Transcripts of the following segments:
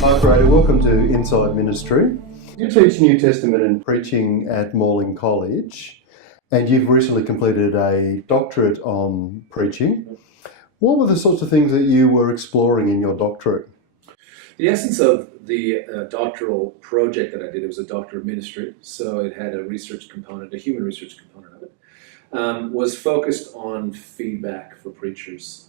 Marc Rader, welcome to Inside Ministry. You teach New Testament and preaching at Morling College, and you've recently completed a doctorate on preaching. What were the sorts of things that you were exploring in your doctorate? The essence of the doctoral project that I did, it was a doctor of ministry, so it had a research component, a human research component of it, was focused on feedback for preachers.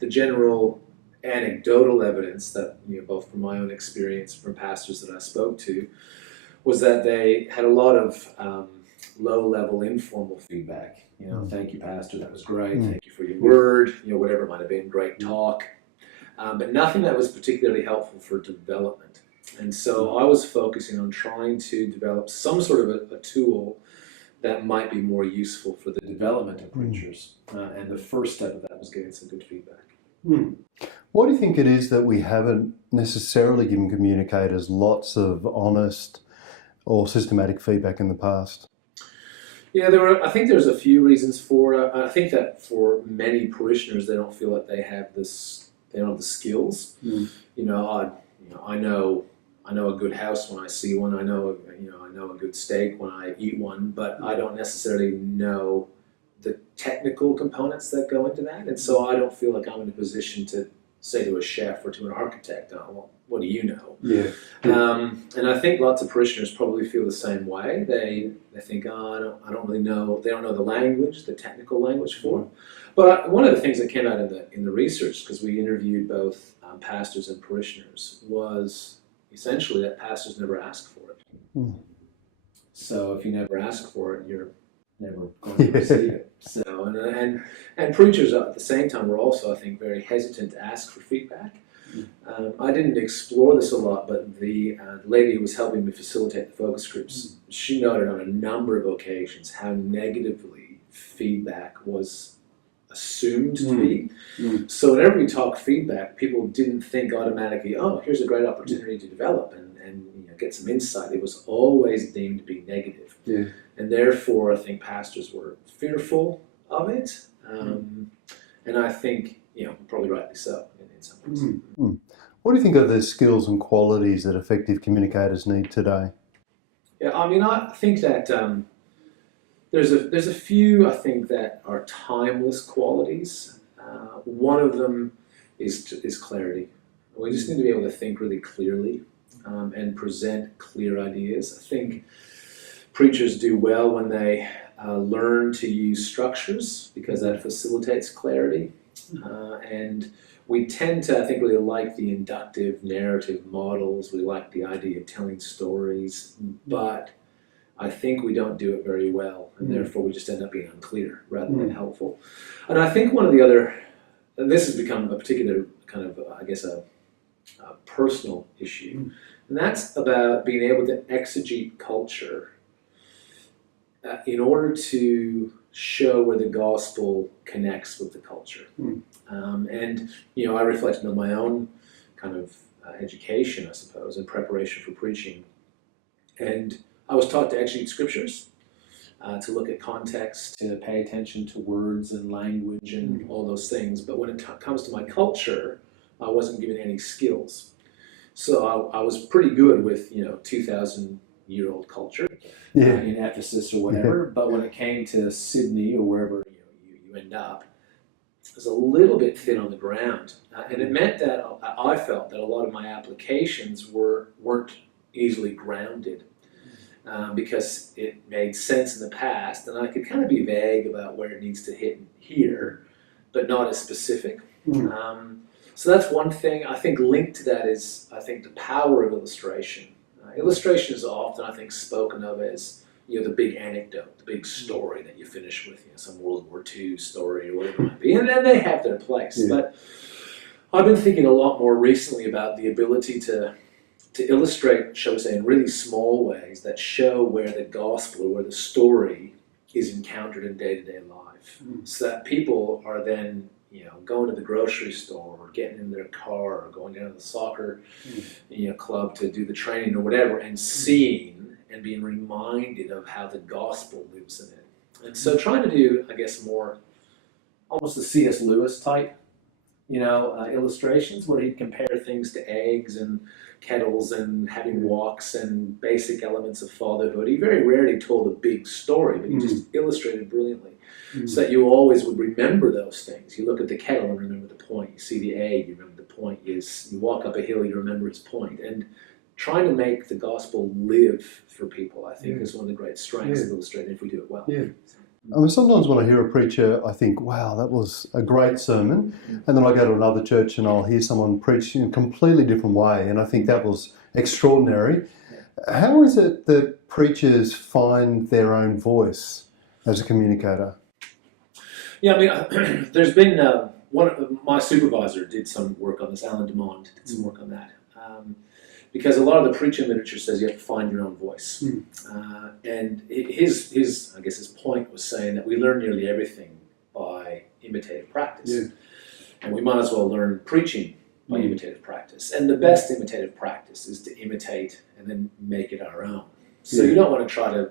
The general anecdotal evidence that, both from my own experience, from pastors that I spoke to, was that they had a lot of low-level informal feedback. Thank you, pastor, that was great. Thank you for your word, whatever it might have been, great talk. But nothing that was particularly helpful for development. And so I was focusing on trying to develop some sort of a tool that might be more useful for the development of preachers. And the first step of that was getting some good feedback. Why do you think it is that we haven't necessarily given communicators lots of honest or systematic feedback in the past? Yeah, I think there's a few reasons for it. I think that for many parishioners, they don't feel like they have they don't have the skills. I know a good house when I see one. I know a good steak when I eat one, but I don't necessarily know the technical components that go into that. And so I don't feel like I'm in a position to say to a chef or to an architect, "Oh, well, what do you know?" Yeah. And I think lots of parishioners probably feel the same way. They think, "Oh, I don't really know." They don't know the language, the technical language for it. But one of the things that came out in the research, because we interviewed both pastors and parishioners, was essentially that pastors never ask for it. So if you never ask for it, you're never going to receive it. So and preachers at the same time were also, I think, very hesitant to ask for feedback. I didn't explore this a lot, but the lady who was helping me facilitate the focus groups, she noted on a number of occasions how negatively feedback was assumed to be. So whenever we talk feedback, people didn't think automatically, "Oh, here's a great opportunity to develop and get some insight." It was always deemed to be negative. Yeah. And therefore, I think pastors were fearful of it. And I think, probably rightly so in some ways. What do you think are the skills and qualities that effective communicators need today? Yeah, I think that there's a few, I think, that are timeless qualities. One of them is clarity. We just need to be able to think really clearly and present clear ideas. I think preachers do well when they learn to use structures, because that facilitates clarity. And we tend to, I think, really like the inductive narrative models. We like the idea of telling stories, but I think we don't do it very well, and therefore we just end up being unclear rather than helpful. And I think one of the other, and this has become a particular kind of, I guess, a personal issue, and that's about being able to exegete culture in order to show where the gospel connects with the culture. And I reflected on my own kind of education, I suppose, in preparation for preaching. And I was taught to exegete scriptures, to look at context, to pay attention to words and language and all those things. But when it comes to my culture, I wasn't given any skills. So I was pretty good with 2,000-year-old culture in Ephesus or whatever. But when it came to Sydney or wherever you end up, it was a little bit thin on the ground. And it meant that I felt that a lot of my applications weren't easily grounded. Because it made sense in the past, and I could kind of be vague about where it needs to hit here, but not as specific. So that's one thing. I think linked to that is, I think, the power of illustration. Illustration is often, I think, spoken of as the big anecdote, the big story that you finish with, some World War II story or whatever it might be, and then they have their place. But I've been thinking a lot more recently about the ability to illustrate, shall we say, in really small ways that show where the gospel or where the story is encountered in day-to-day life. So that people are then, going to the grocery store or getting in their car or going down to the soccer club to do the training or whatever, and seeing and being reminded of how the gospel lives in it. And so trying to do, I guess, more almost the C.S. Lewis type illustrations where he'd compare things to eggs and kettles and having walks and basic elements of fatherhood. He very rarely told a big story, but he just illustrated brilliantly. So that you always would remember those things. You look at the kettle and remember the point. You see the egg, you remember the point. You walk up a hill, you remember its point. And trying to make the gospel live for people, I think, is one of the great strengths of illustrating if we do it well. Yeah. I mean, sometimes when I hear a preacher, I think, wow, that was a great sermon. And then I go to another church and I'll hear someone preach in a completely different way. And I think that was extraordinary. How is it that preachers find their own voice as a communicator? Yeah, I mean, there's been my supervisor did some work on this. Alan Demond did some work on that, because a lot of the preaching literature says you have to find your own voice, and his I guess his point was saying that we learn nearly everything by imitative practice, and we might as well learn preaching by imitative practice. And the best imitative practice is to imitate and then make it our own. So you don't want to try to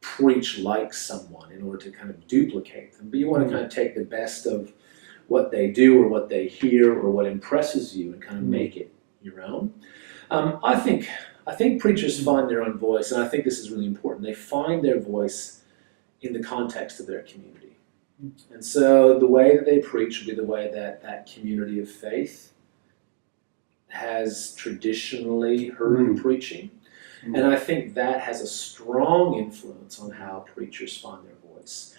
preach like someone in order to kind of duplicate them, but you want to kind of take the best of what they do or what they hear or what impresses you and kind of make it your own. I think preachers find their own voice, and I think this is really important. They find their voice in the context of their community. And so the way that they preach will be the way that that community of faith has traditionally heard preaching. And I think that has a strong influence on how preachers find their voice.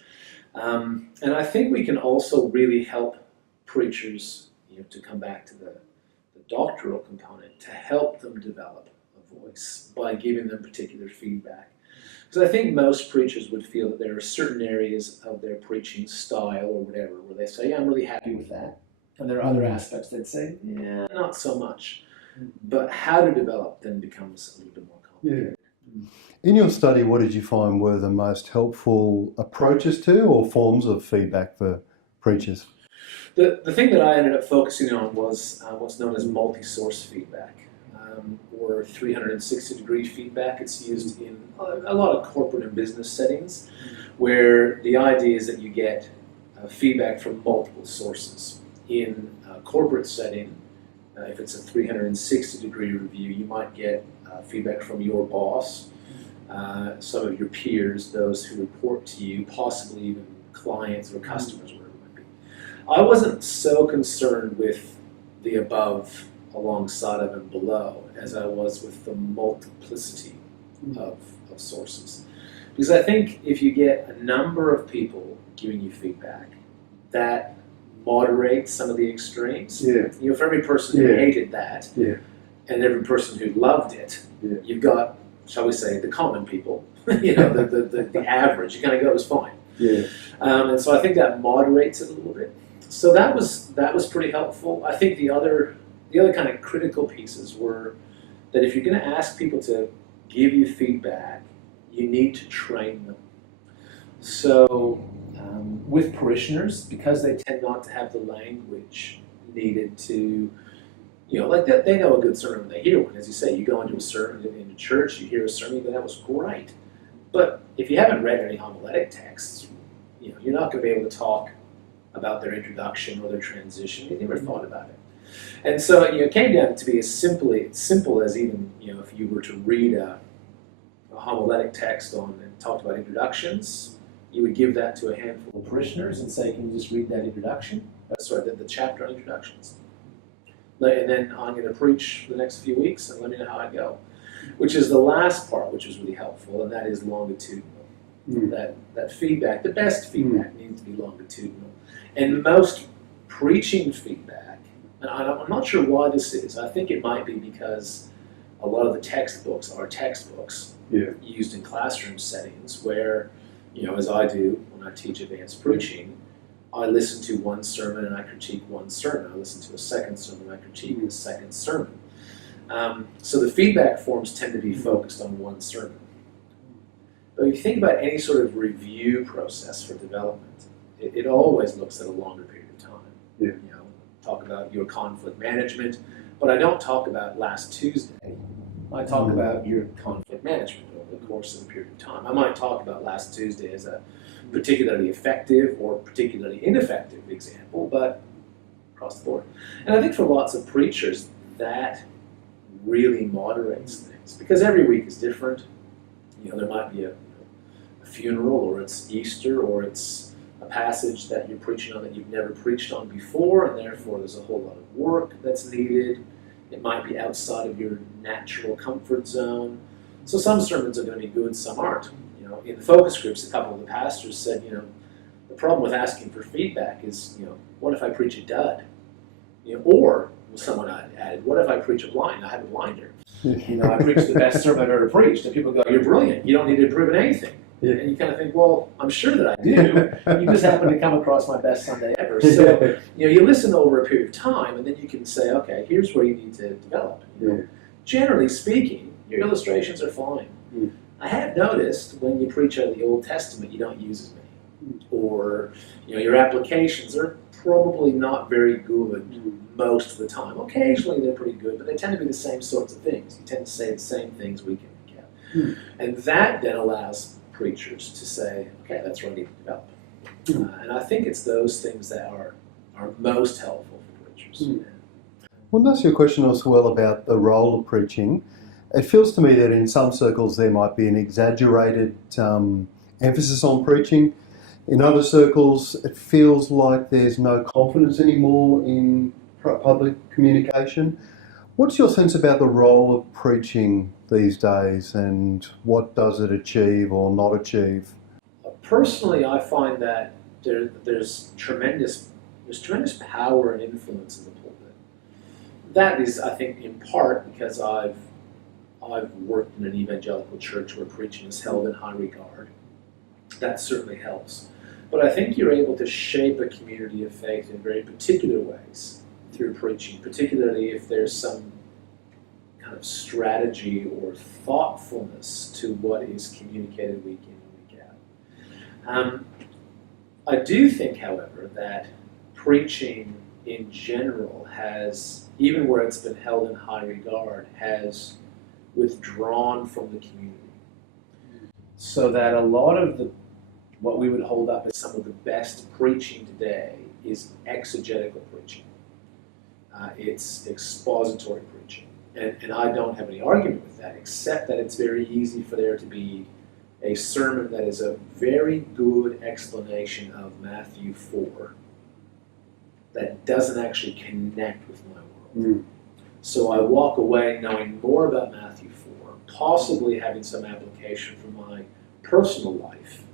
And I think we can also really help preachers, to come back to the doctoral component, to help them develop a voice by giving them particular feedback. Because I think most preachers would feel that there are certain areas of their preaching style or whatever where they say, yeah, I'm really happy with that. And there are other aspects that say, yeah, not so much. But how to develop then becomes a little bit more complicated. In your study, what did you find were the most helpful approaches to or forms of feedback for preachers? The thing that I ended up focusing on was what's known as multi-source feedback, or 360-degree feedback. It's used in a lot of corporate and business settings, where the idea is that you get feedback from multiple sources. In a corporate setting, if it's a 360-degree review, you might get feedback from your boss, some of your peers, those who report to you, possibly even clients or customers, whatever it might be. I wasn't so concerned with the above, alongside of, and below as I was with the multiplicity of sources. Because I think if you get a number of people giving you feedback, that moderates some of the extremes. For every person who hated that, and every person who loved it, you've got, shall we say, the common people, the average. You kind of go, it was fine. And so I think that moderates it a little bit. So that was pretty helpful. I think the other kind of critical pieces were that if you're going to ask people to give you feedback, you need to train them. So with parishioners, because they tend not to have the language needed to, like that, they know a good sermon when they hear one. As you say, you go into a sermon in a church, you hear a sermon, you go, that was great. But if you haven't read any homiletic texts, you're not going to be able to talk about their introduction or their transition. You never thought about it. And so it came down to be as simple as even, if you were to read a homiletic text on and talked about introductions, you would give that to a handful of parishioners and say, can you just read that introduction? The chapter on introductions. And then I'm going to preach for the next few weeks and let me know how I go. Which is the last part, which is really helpful, and that is longitudinal. That feedback, the best feedback needs to be longitudinal. And most preaching feedback, and I'm not sure why this is, I think it might be because a lot of the textbooks are textbooks used in classroom settings where, as I do when I teach advanced preaching, I listen to one sermon and I critique one sermon. I listen to a second sermon and I critique the second sermon. So the feedback forms tend to be focused on one sermon. But if you think about any sort of review process for development, it always looks at a longer period of time. Talk about your conflict management, but I don't talk about last Tuesday. I talk about your conflict management over the course of a period of time. I might talk about last Tuesday as a particularly effective or particularly ineffective example, but across across the board. And I think for lots of preachers, that really moderates things, because every week is different. There might be a funeral, or it's Easter, or it's a passage that you're preaching on that you've never preached on before, and therefore there's a whole lot of work that's needed. It might be outside of your natural comfort zone. So some sermons are going to be good, some aren't. In the focus groups, a couple of the pastors said, the problem with asking for feedback is, what if I preach a dud? Or someone added, what if I preach a blind? I have a blinder. I preached the best sermon I've ever preached, and people go, you're brilliant. You don't need to prove anything. Yeah. And you kind of think, well, I'm sure that I do. You just happen to come across my best Sunday ever. So, you listen over a period of time, and then you can say, okay, here's where you need to develop. Generally speaking, your illustrations are fine. I have noticed when you preach out of the Old Testament, you don't use as many. Or, your applications are probably not very good most of the time. Occasionally they're pretty good, but they tend to be the same sorts of things. You tend to say the same things week in, week out. And that then allows preachers to say, okay, that's where I need to develop. And I think it's those things that are most helpful for preachers. Well, that's your question as well about the role of preaching. It feels to me that in some circles there might be an exaggerated emphasis on preaching. In other circles, it feels like there's no confidence anymore in public communication. What's your sense about the role of preaching these days, and what does it achieve or not achieve? Personally, I find that there's tremendous power and influence in the pulpit. That is, I think, in part because I've worked in an evangelical church where preaching is held in high regard. That certainly helps. But I think you're able to shape a community of faith in very particular ways through preaching, particularly if there's some kind of strategy or thoughtfulness to what is communicated week in and week out. I do think, however, that preaching in general has, even where it's been held in high regard, has withdrawn from the community. So that a lot of what we would hold up as some of the best preaching today is exegetical preaching. It's expository preaching. And I don't have any argument with that, except that it's very easy for there to be a sermon that is a very good explanation of Matthew 4 that doesn't actually connect with my world. So I walk away knowing more about Matthew 4, possibly having some application for my personal life.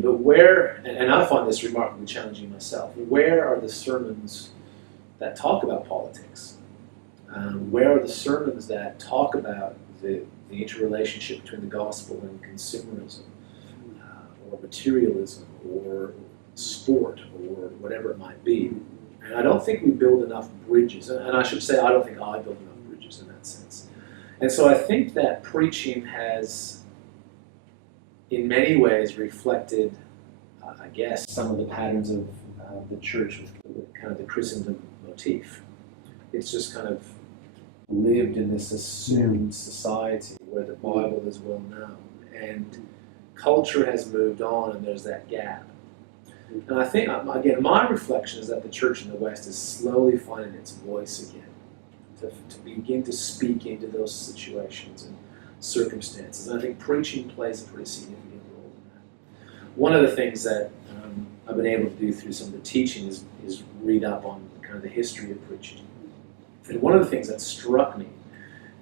But where, and I find this remarkably challenging myself, where are the sermons that talk about politics? Where are the sermons that talk about the interrelationship between the gospel and consumerism, or materialism, or sport, or whatever it might be? And I don't think we build enough bridges, and I should say I don't think I build enough bridges in that sense. And so I think that preaching has, in many ways, reflected, I guess, some of the patterns of the church with kind of the Christendom motif. It's just kind of lived in this assumed society where the Bible is well known, and culture has moved on, and there's that gap. And I think, again, my reflection is that the church in the West is slowly finding its voice again, to begin to speak into those situations and circumstances. And I think preaching plays a pretty significant role in that. One of the things that I've been able to do through some of the teaching is read up on kind of the history of preaching. And one of the things that struck me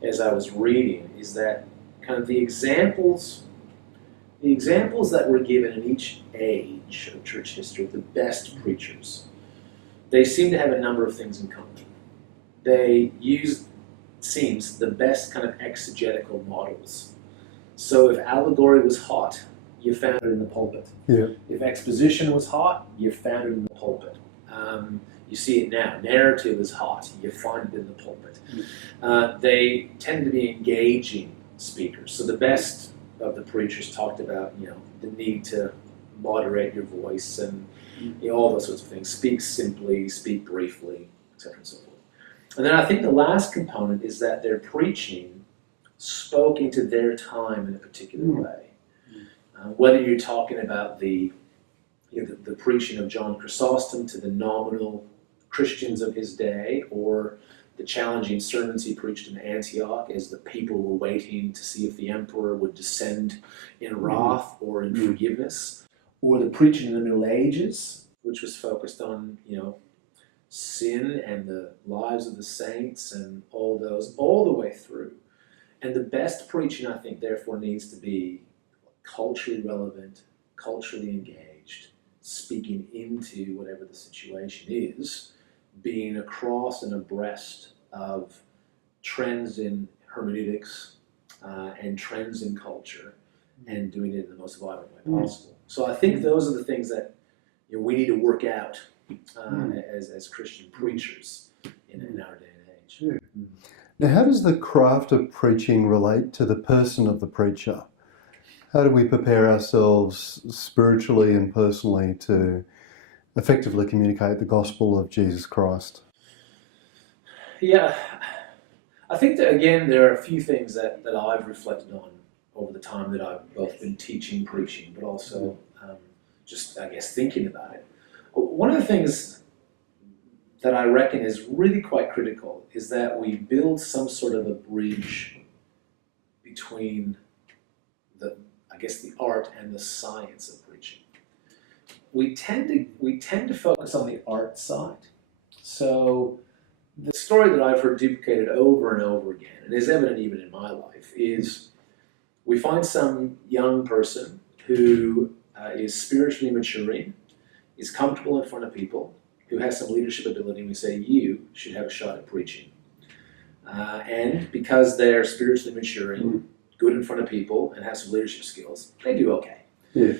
as I was reading is that kind of the examples that were given in each age of church history, the best preachers, they seem to have a number of things in common. They used, it seems, the best kind of exegetical models. So if allegory was hot, you found it in the pulpit. Yeah. If exposition was hot, you found it in the pulpit. You see it now. Narrative is hot. You find it in the pulpit. They tend to be engaging speakers. So the best of the preachers talked about, the need to moderate your voice and all those sorts of things. Speak simply, speak briefly, etc. and so forth. And then I think the last component is that their preaching spoke into their time in a particular way. Whether you're talking about the preaching of John Chrysostom to the nominal Christians of his day, or the challenging sermons he preached in Antioch as the people were waiting to see if the emperor would descend in wrath or in forgiveness, or the preaching in the Middle Ages, which was focused on, sin and the lives of the saints and all those, all the way through. And the best preaching, I think, therefore needs to be culturally relevant, culturally engaged, speaking into whatever the situation is, being across and abreast of trends in hermeneutics and trends in culture, and doing it in the most vibrant way possible. So I think those are the things that we need to work out as Christian preachers in our day and age. Yeah. Now, how does the craft of preaching relate to the person of the preacher? How do we prepare ourselves spiritually and personally to effectively communicate the gospel of Jesus Christ? Yeah, I think that, again, there are a few things that I've reflected on over the time that I've both been teaching, preaching, but also just, I guess, thinking about it. One of the things that I reckon is really quite critical is that we build some sort of a bridge between the art and the science of preaching. We tend to focus on the art side. So the story that I've heard duplicated over and over again, and is evident even in my life, is we find some young person who is spiritually maturing, is comfortable in front of people, who has some leadership ability, and we say, you should have a shot at preaching. And because they're spiritually maturing, good in front of people, and have some leadership skills, they do okay. Yeah.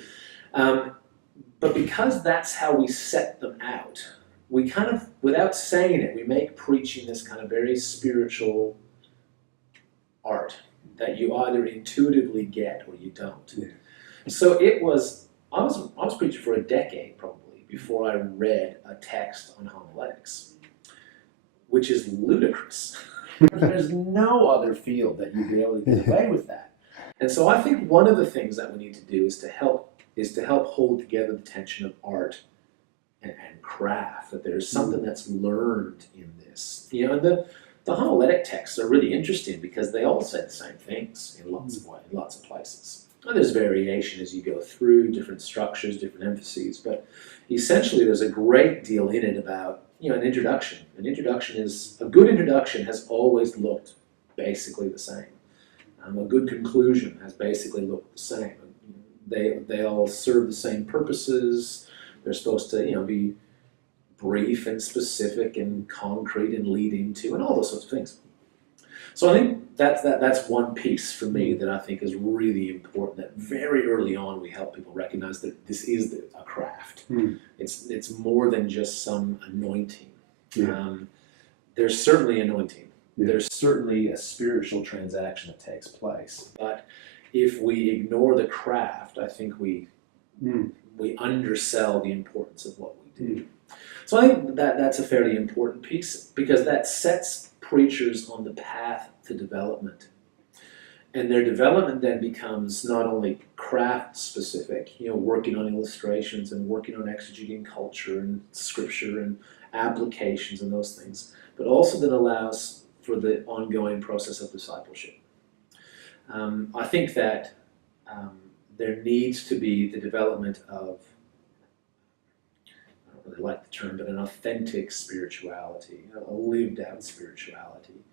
But because that's how we set them out, we kind of, without saying it, we make preaching this kind of very spiritual art that you either intuitively get or you don't. Yeah. So I was preaching for a decade probably before I read a text on homiletics, which is ludicrous. There's no other field that you'd be able to get away with that. And so I think one of the things that we need to do is to help hold together the tension of art and craft, that there's something that's learned in this. And the homiletic texts are really interesting because they all say the same things in lots of ways, in lots of places. And there's variation as you go through, different structures, different emphases, but essentially there's a great deal in it about an introduction. A good introduction has always looked basically the same. A good conclusion has basically looked the same. They all serve the same purposes. They're supposed to be brief and specific and concrete and lead into and all those sorts of things. So I think that's one piece for me that I think is really important, that very early on we help people recognize that this is a craft. It's more than just some anointing. Yeah. There's certainly anointing. Yeah. There's certainly a spiritual transaction that takes place. But if we ignore the craft, I think we undersell the importance of what we do. So I think that's a fairly important piece, because that sets preachers on the path to development. And their development then becomes not only craft specific, working on illustrations and working on exegeting culture and scripture and applications and those things, but also then allows for the ongoing process of discipleship. I think that there needs to be the development of, I don't really like the term, but an authentic spirituality, a lived out spirituality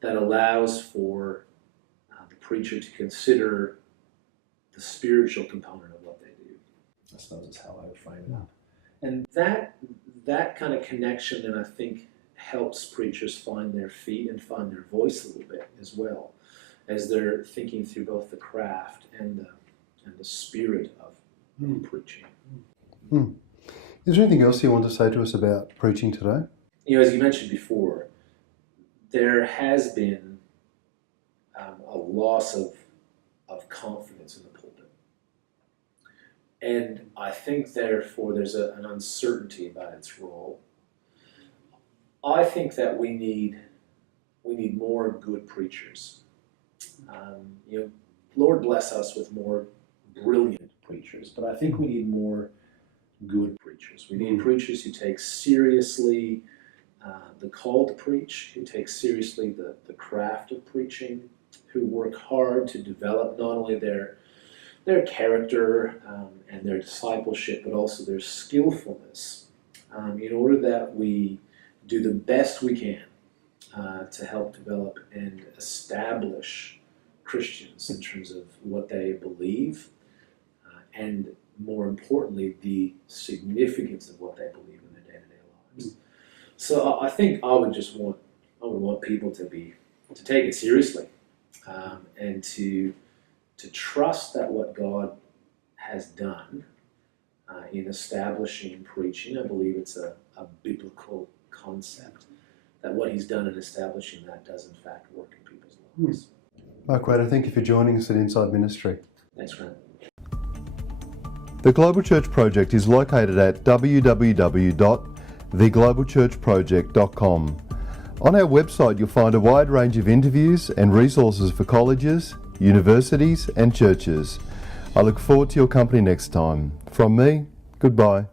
that allows for the preacher to consider the spiritual component of what they do. I suppose is how I would frame it up. And that kind of connection then I think helps preachers find their feet and find their voice a little bit as well, as they're thinking through both the craft and the spirit of preaching. Is there anything else you want to say to us about preaching today? As you mentioned before, there has been a loss of confidence in the pulpit. And I think therefore there's an uncertainty about its role. I think that we need more good preachers. Lord bless us with more brilliant preachers, but I think we need more good preachers. We need preachers who take seriously the call to preach, who take seriously the craft of preaching, who work hard to develop not only their character and their discipleship, but also their skillfulness in order that we do the best we can to help develop and establish Christians in terms of what they believe and, more importantly, the significance of what they believe in their day-to-day lives. So I think I would want people to take it seriously and to trust that what God has done in establishing preaching, I believe it's a biblical concept, that what he's done in establishing that does in fact work in people's lives. Marc Rader, thank you for joining us at Inside Ministry. Thanks, Grant. The Global Church Project is located at www.theglobalchurchproject.com. On our website you'll find a wide range of interviews and resources for colleges, universities and churches. I look forward to your company next time. From me, goodbye.